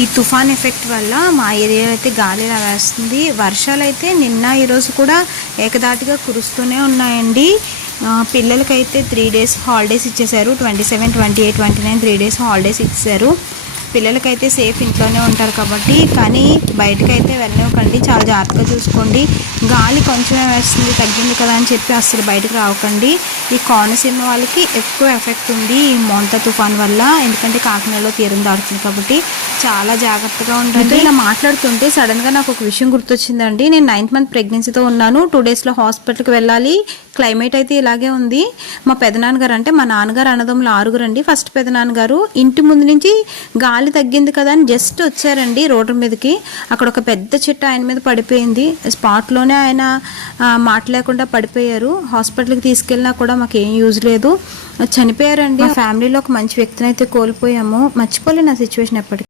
ఈ తుఫాన్ ఎఫెక్ట్ వల్ల మా ఏరియా అయితే గాలి ఇలా వేస్తుంది. వర్షాలు అయితే నిన్న ఈరోజు కూడా ఏకదాటిగా కురుస్తూనే ఉన్నాయండి. పిల్లలకైతే త్రీ డేస్ హాలిడేస్ ఇచ్చేసారు twenty seven twenty eight twenty nine three days holidays ఇచ్చారు పిల్లలకైతే సేఫ్ ఇంట్లోనే ఉంటారు కాబట్టి కానీ బయటకైతే వెళ్ళనివ్వకండి. చాలా జాగ్రత్తగా చూసుకోండి. గాలి కొంచెమే వేస్తుంది తగ్గింది కదా అని చెప్పి అస్సలు బయటకు రావకండి. ఈ కోనసీమ వాళ్ళకి ఎక్కువ ఎఫెక్ట్ ఉంది ఈ మోంతా తుఫాన్ వల్ల. ఎందుకంటే కాకినాడలో తీరం దాడుతుంది కాబట్టి చాలా జాగ్రత్తగా ఉండండి. ఇలా మాట్లాడుతుంటే సడన్గా నాకు ఒక విషయం గుర్తొచ్చిందండి. నేను నైన్త్ మంత్ ప్రెగ్నెన్సీతో ఉన్నాను. టూ డేస్లో హాస్పిటల్కి వెళ్ళాలి. క్లైమేట్ అయితే ఇలాగే ఉంది. మా పెదనాన్నగారు అంటే మా నాన్నగారు అన్నదమ్ములు ఆరుగురు అండి ఫస్ట్ పెదనాన్నగారు ఇంటి ముందు నుంచి గాలి తగ్గింది కదా అని జస్ట్ వచ్చారండి రోడ్డు మీదకి. అక్కడ ఒక పెద్ద చెట్టు ఆయన మీద పడిపోయింది. స్పాట్లోనే ఆయన ఆ, మాట లేకుండా పడిపోయారు. హాస్పిటల్కి తీసుకెళ్ళినా కూడా మాకు ఏం యూజ్ లేదు. చనిపోయారండి. ఫ్యామిలీలో ఒక మంచి వ్యక్తిని అయితే కోల్పోయాము. మర్చిపోలేను ఆ సిచ్యువేషన్ ఎప్పటికీ.